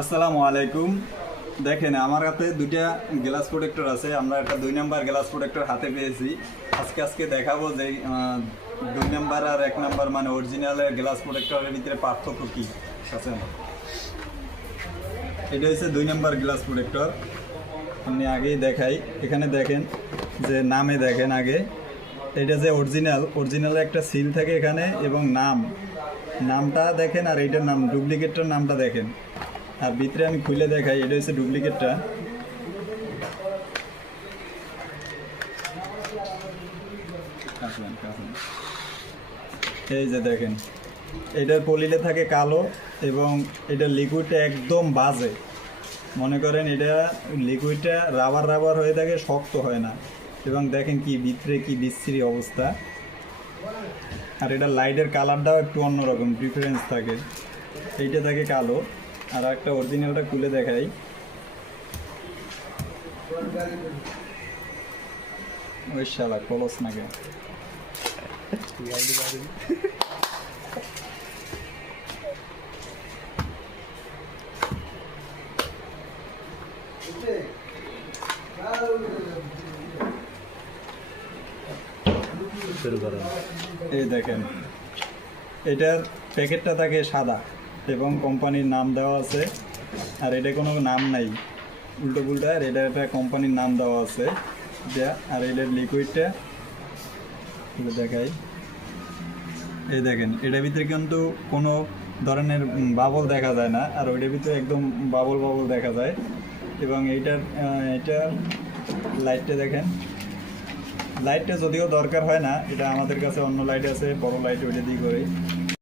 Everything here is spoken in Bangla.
আসসালামু আলাইকুম। দেখেন আমার হাতে দুইটা গ্লাস প্রোটেক্টর আছে। আমরা একটা 2 নাম্বার গ্লাস প্রোটেক্টর হাতে পেয়েছি। আজকে দেখাবো যে 2 নাম্বার আর 1 নাম্বার মানে অরিজিনালের গ্লাস প্রোটেক্টরের ভিতরে পার্থক্য কী আছে। এটা হচ্ছে 2 নাম্বার গ্লাস প্রোটেক্টর। আমি আগেই দেখাই, এখানে দেখেন যে নামে দেখেন আগে এটা যে অরিজিনালের একটা সিল থাকে এখানে এবং নামটা দেখেন, আর এইটার নাম ডুপ্লিকেটটার নামটা দেখেন। আর ভিতরে আমি খুলে দেখাই, এটা হচ্ছে ডুপ্লিকেটটা। এই যে দেখেন এটার পলিতে থাকে কালো এবং এটার লিকুইডটা একদম বাজে। মনে করেন এটা লিকুইডটা রাবার হয়ে থাকে, শক্ত হয় না। এবং দেখেন কি ভিতরে কি বিশ্রী অবস্থা। আর এটা লাইটের কালারটাও একটু অন্যরকম ডিফারেন্স থাকে, এইটা থাকে কালো। আর একটা অরিজিনালটা খুলে দেখাই। ওই শালা কলস না কেন। এই দেখেন এটার প্যাকেটটা থাকে সাদা এবং কোম্পানির নাম দেওয়া আছে। আর এটা কোনো নাম নাই, উল্টো পুল্টা। আর এটা একটা কোম্পানির নাম দেওয়া আছে যা। আর এটার লিকুইডটা দেখাই। এই দেখেন এটার ভিতরে কিন্তু কোনো ধরনের বাবল দেখা যায় না, আর ওইটার ভিতরে একদম বাবল দেখা যায়। এবং এইটার লাইটটা দেখেন, লাইটটা যদিও দরকার হয় না, এটা আমাদের কাছে অন্য লাইট আছে, বড় লাইট ওইটা দিয়ে করি।